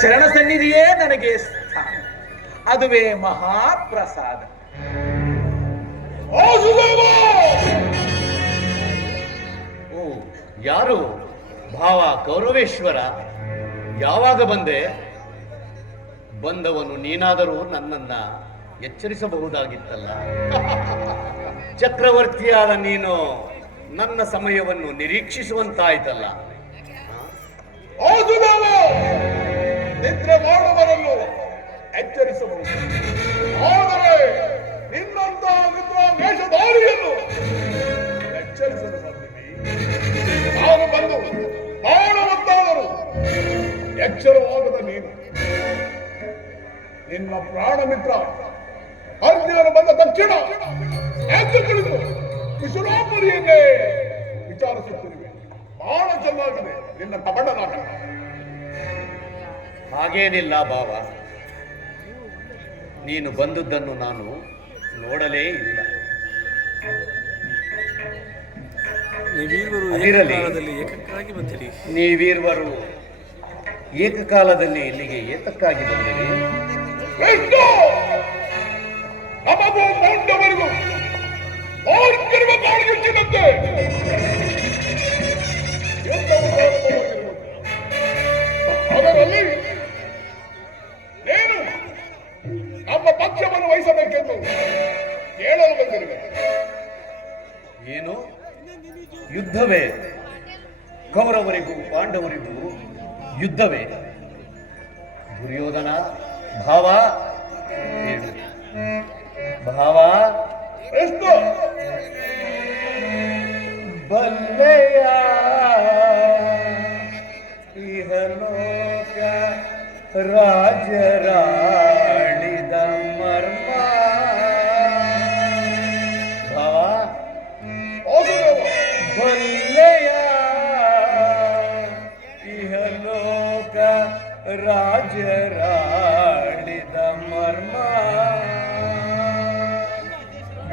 ಚರಣ ಸನ್ನಿಧಿಯೇ ನನಗೆ ಸ್ಥಾನ, ಅದುವೇ ಮಹಾಪ್ರಸಾದ. ಓ, ಯಾರು ಭಾವ ಕೌರವೇಶ್ವರ? ಯಾವಾಗ ಬಂದೆ? ಬಂದವನು ನೀನಾದರೂ ನನ್ನನ್ನ ಎಚ್ಚರಿಸಬಹುದಾಗಿತ್ತಲ್ಲ. ಚಕ್ರವರ್ತಿಯಾದ ನೀನು ನನ್ನ ಸಮಯವನ್ನು ನಿರೀಕ್ಷಿಸುವಂತಾಯ್ತಲ್ಲ. ನಿದ್ರೆ ಮಾಡುವರನ್ನು ಎಚ್ಚರಿಸಬಹುದು, ಆದರೆ ನಿನ್ನಂತ ವೇಷಧಾರಿಯನ್ನು ಎಚ್ಚರಿಸಲು ನಾನು ಬಂದು ಬಹಳ ಹೊತ್ತಾದರೂ ಎಚ್ಚರವಾಗದ ನೀನು ನಿನ್ನ ಪ್ರಾಣ ಮಿತ್ರ ಅರ್ಜುನನು ಬಂದ ತಕ್ಷಣ ಎದ್ದು ಕುಳಿತು ಕುಶಲೋಪರಿಯನ್ನೇ ವಿಚಾರಿಸುತ್ತಿರುವೆ. ಬಹಳ ಚೆನ್ನಾಗಿದೆ ನಿನ್ನ ಕಪಟ ನಾಟಕ. ಹಾಗೇನಿಲ್ಲ ಭಾವ, ನೀನು ಬಂದುದನ್ನು ನಾನು ನೋಡಲೇ ಇಲ್ಲ. ನೀವೀರ್ವರು ಏಕಕಾಲದಲ್ಲಿ ಇಲ್ಲಿಗೆ ಏತಕ್ಕಾಗಿ ಬಂದಿರಿ? ಅದರಲ್ಲಿ ನೀನು ನಮ್ಮ ಪಕ್ಷವನ್ನು ವಹಿಸಬೇಕೆಂದು ಕೇಳಲು ಬಂದಿರುವೆ. ಏನು ಯುದ್ಧವೇ? ಕೌರವರಿಗೂ ಪಾಂಡವರಿಗೂ ಯುದ್ಧವೇ? ದುರ್ಯೋಧನ ಭಾವ ಹೇಳು ಭಾವ. ಎಷ್ಟು ಬಲ್ಲೆಯ ಇಹಲೋಕ ರಾಜರಾಳಿದ ಮರ್ಮ. ಭಾವ ಬಲ್ಲೆಯ ಇಹಲೋಕ ರಾಜರಾಳಿದ ಮರ್ಮ.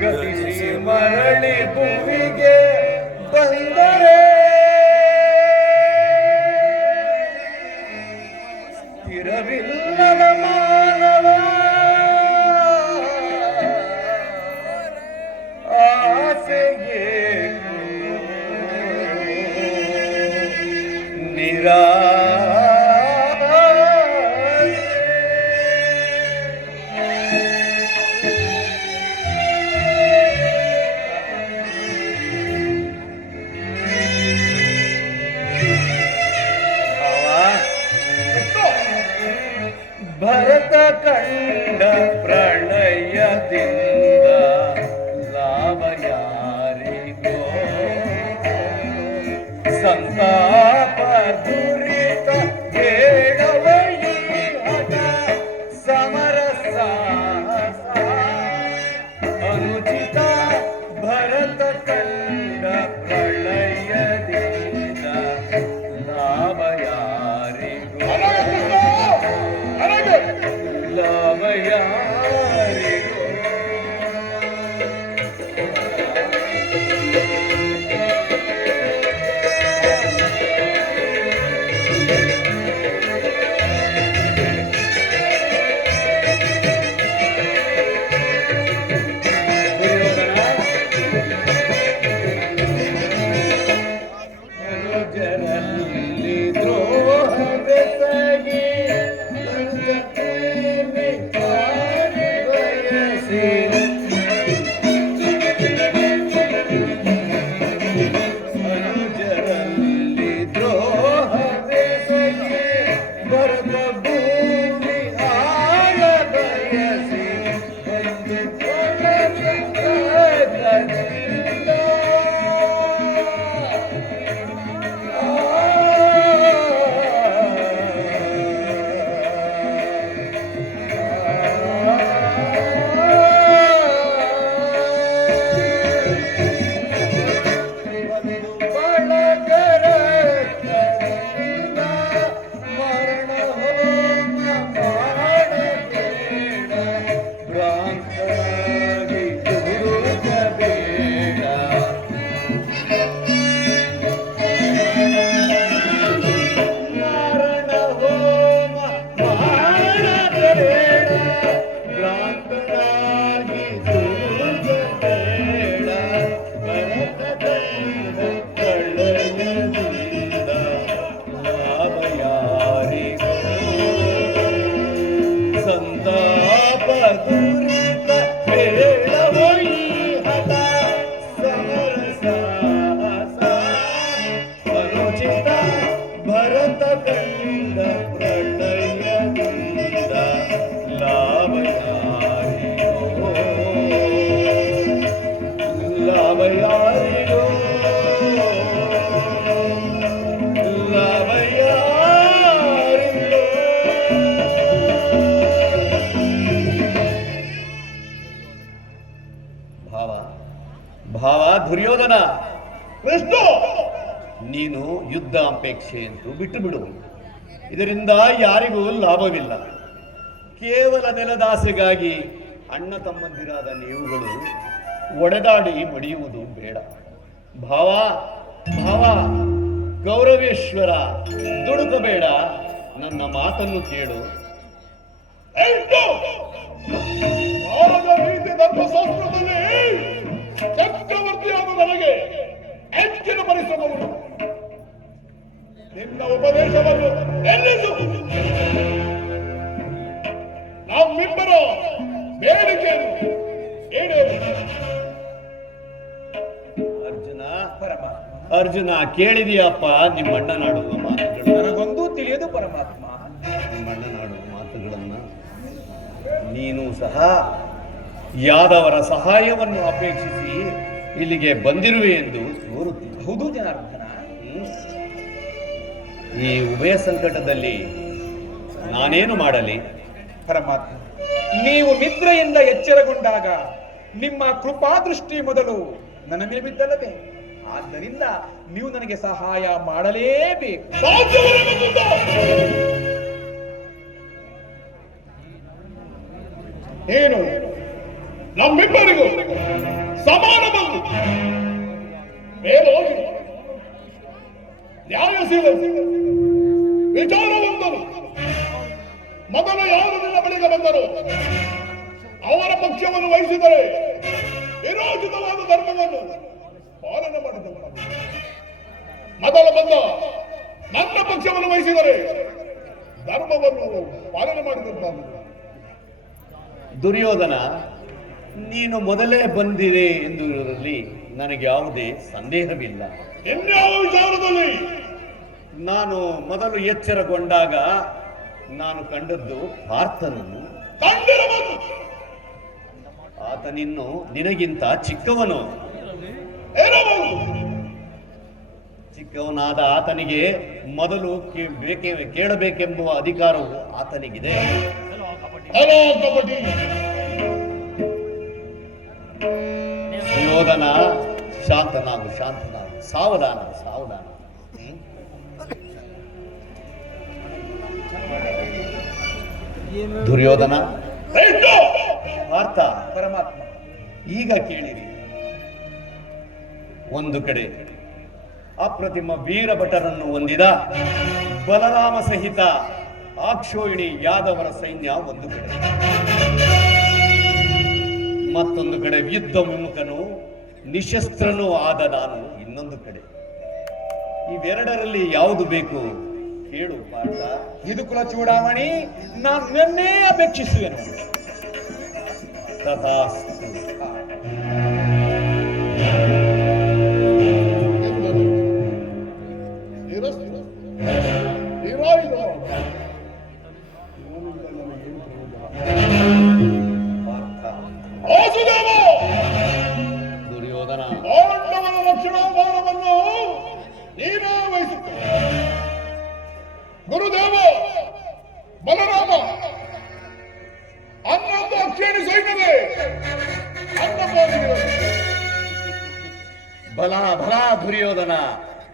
ಗತಿಸಿ ಮರಳಿ ಭೂಮಿಗೆ ಬಂದರೆ ಸ್ಥಿರವಿಲ್ಲದ ಮಾನವ ಆಸೆಗೆ ನಿರಾ ಭರತ ಕಂಡ ಪ್ರಣಯದಿಂದ ಲಾಭ ಯಾರಿಗೋ? ಸಂತಾಪ ದುರಿತ ಹೇಳವಯಿ ಹಠ ಸಮರ ಸಾಹಸ ಅನುಚಿತ. ಭರತ ಕಂಡ ಪ್ರಳಯದಿಂದ ಲಾಭ ಯಾರಿಗೋ? ಲಾಭ ಯಾರಿಗೋ? ಜನರಲ್ಲಿ ದ್ರೋಹವೆಸಗಿ ಅನುಜರಲ್ಲಿ ದ್ರೋಹವೆಸಗಿ ಭರತ ಭೂಮಿ ಆಳ ಬಯಸಿ ಒಂದು ಮರಣ ಭ್ರಾಂತನಾಗಿ ತುಳುಕಬೇಡ ಭರತ ಕಣ್ಣಿನ ಪ್ರಳಯದಿಂದ ಲಾಭ ಯಾರಿಗೋ ಸಂತಾಪ ದುರಿತ ಬೇಡವೋ ಈ ಹಠ ಸಮರಸ ಅನುಚಿತ ಭರತ ಕಣ್ಣಿನ ಪ್ರಳಯದಿಂದ ಲಾಭ ಯಾರಿಗೋ ಲಾಭ ಯಾರಿಗೋ ಲಾಭ ಯಾರಿಗೋ. ಭಾವ ಭಾವ ದುರ್ಯೋಧನ, ವಿಷ್ಣು ನೀನು ಯುದ್ಧ ಅಪೇಕ್ಷೆ ಎಂದು ಬಿಟ್ಟು ಬಿಡು. ಇದರಿಂದ ಯಾರಿಗೂ ಲಾಭವಿಲ್ಲ. ಕೇವಲ ನೆಲದಾಸೆಗಾಗಿ ಅಣ್ಣ ತಮ್ಮಂದಿರಾದ ನೀವುಗಳು ಒಡೆದಾಡಿ ಮಡಿಯುವುದು ಬೇಡ. ಭಾವ ಭಾವ ಗೌರವೇಶ್ವರ, ದುಡುಕಬೇಡ, ನನ್ನ ಮಾತನ್ನು ಕೇಳು. ವಿಷ್ಣು ಭಾರತ ನೀತಿ ಧರ್ಮಶಾಸ್ತ್ರದಲ್ಲಿ ಚಕ್ರವರ್ತಿಯಾದ ನನಗೆ ಹೆಚ್ಚಿನ ಪರಿಶ್ರಮವನ್ನು ನಿನ್ನ ಉಪದೇಶವನ್ನು ನಿಲ್ಲಿಸು. ನಮ್ಮಿಬ್ಬರ ಬೇಡಿಕೆಯನ್ನು ಈಡೇರಿಸು. ಅರ್ಜುನ ಪರಮಾತ್ಮ, ಅರ್ಜುನ ಕೇಳಿದೆಯಪ್ಪ ನಿಮ್ಮಣ್ಣನಾಡುವ ಮಾತುಗಳು. ನನಗೊಂದು ತಿಳಿಯದು ಪರಮಾತ್ಮ. ನಿಮ್ಮಣ್ಣನಾಡುವ ಮಾತುಗಳನ್ನ ನೀನು ಸಹ ಯಾದವರ ಸಹಾಯವನ್ನು ಅಪೇಕ್ಷಿಸಿ ಇಲ್ಲಿಗೆ ಬಂದಿರುವೆ ಎಂದು ತೋರುತ್ತಿದೆ. ಹೌದು ಜನಾರ್ದನ. ಈ ಉಭಯ ಸಂಕಟದಲ್ಲಿ ನಾನೇನು ಮಾಡಲಿ? ಪರಮಾತ್ಮ, ನೀವು ನಿದ್ರೆಯಿಂದ ಎಚ್ಚರಗೊಂಡಾಗ ನಿಮ್ಮ ಕೃಪಾದೃಷ್ಟಿ ಮೊದಲು ನನ್ನ ಮೇಲೆ ಬಿದ್ದಲ್ಲವೇ? ಆದ್ದರಿಂದ ನೀವು ನನಗೆ ಸಹಾಯ ಮಾಡಲೇಬೇಕು. ಸಾಧ್ಯವಿಲ್ಲವೆಂದು ಏನು ನಮ್ಮಿಬ್ಬರಿಗೂ ಸಮಾನ ಬಂದು ಮೇಲೋಗಿ ನ್ಯಾಯಶೀಲ ವಿಚಾರವಂತರು ಮೊದಲು ಯಾರು ನಿನ್ನ ಬಳಿಗೆ ಬಂದರು ಅವರ ಪಕ್ಷವನ್ನು ವಹಿಸಿದರೆ ವಿರೋಚಿತವಾದ ಧರ್ಮವನ್ನು ಪಾಲನೆ ಮಾಡಿದರು. ಮೊದಲು ಬಂದ ನನ್ನ ಪಕ್ಷವನ್ನು ವಹಿಸಿದರೆ ಧರ್ಮವನ್ನು ಪಾಲನೆ ಮಾಡಿದಂತಾಗ ದುರ್ಯೋಧನ, ನೀನು ಮೊದಲೇ ಬಂದಿದೆ ಎಂದುದರಲ್ಲಿ ನನಗೆ ಯಾವುದೇ ಸಂದೇಹವಿಲ್ಲ. ಇನ್ಯಾವ ವಿಚಾರದಲ್ಲಿ ನಾನು ಮೊದಲು ಎಚ್ಚರಗೊಂಡಾಗ ನಾನು ಕಂಡದ್ದು ಪಾರ್ಥನನ್ನು. ಕಂಡಿರಬಹುದು. ಆತನಿನ್ನು ನಿನಗಿಂತ ಚಿಕ್ಕವನು. ಇರಬಹುದು. ಚಿಕ್ಕವನಾದ ಆತನಿಗೆ ಮೊದಲು ಕೇಳಬೇಕೆಂಬುವ ಅಧಿಕಾರವು ಆತನಿಗಿದೆ. ಹಲೋ ಕಬಡ್ಡಿ. ಯೋಧನ, ಶಾಂತನಾಗು ಶಾಂತನಾಗು, ಸಾವಧಾನ ಸಾವಧಾನ. ದುರ್ಯೋಧನ, ವಿಷ್ಣು ಪಾರ್ಥ, ಪರಮಾತ್ಮ, ಈಗ ಕೇಳಿರಿ. ಒಂದು ಕಡೆ ಅಪ್ರತಿಮ ವೀರ ಭಟರನ್ನು ಹೊಂದಿದ ಬಲರಾಮ ಸಹಿತ ಆಕ್ಷೋಹಿಣಿ ಯಾದವರ ಸೈನ್ಯ ಒಂದು ಕಡೆ, ಮತ್ತೊಂದು ಕಡೆ ಯುದ್ಧ ವಿಮುಖನು ನಿಶಸ್ತ್ರನೂ ಆದ ನಾನು ಇನ್ನೊಂದು ಕಡೆ. ಇವೆರಡರಲ್ಲಿ ಯಾವುದು ಬೇಕು ಕೇಳು ಪಾರ್ಥ. ಇದು ಕುಲ ಚೂಡಾಮಣಿ, ನಾನು ನನ್ನೇ ಅಪೇಕ್ಷಿಸುವೆನು. ತಥಾಸ್ತು. ಪಾರ್ಥ, ದುರ್ಯೋಧನ, ಪಾಂಡವರ ರಕ್ಷಣಾಭಾರವನ್ನು ನೀನೇ ವಹಿಸುತ್ತ ಗುರುದೇವ ಬಲರಾಮ ಅನ್ನೊಂದು ಅಕ್ಷೇಣಿ ಸೈನ್ಯವೇ ಅನ್ನಪಾದಿಗಳು. ಬಲ ಬಲ ದುರ್ಯೋಧನ,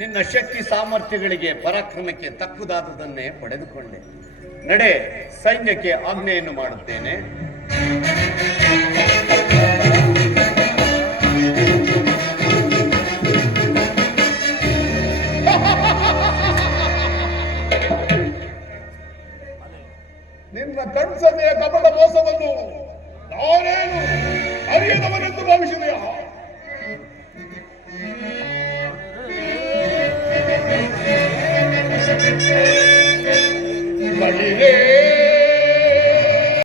ನಿನ್ನ ಶಕ್ತಿ ಸಾಮರ್ಥ್ಯಗಳಿಗೆ ಪರಾಕ್ರಮಕ್ಕೆ ತಕ್ಕುದಾದುದನ್ನೇ ಪಡೆದುಕೊಂಡೆ. ನಡೆ, ಸೈನ್ಯಕ್ಕೆ ಆಜ್ಞೆಯನ್ನು ಮಾಡುತ್ತೇನೆ. ನಿನ್ನ ಕಣ್ಸನ್ನೆಯ ಕಪಟ ಮೋಸವನ್ನು ನಾನೇನು ಅರಿಯದವನೆಂದು ಭಾವಿಸಿದೆಯಾ? ಬಳಿರೇ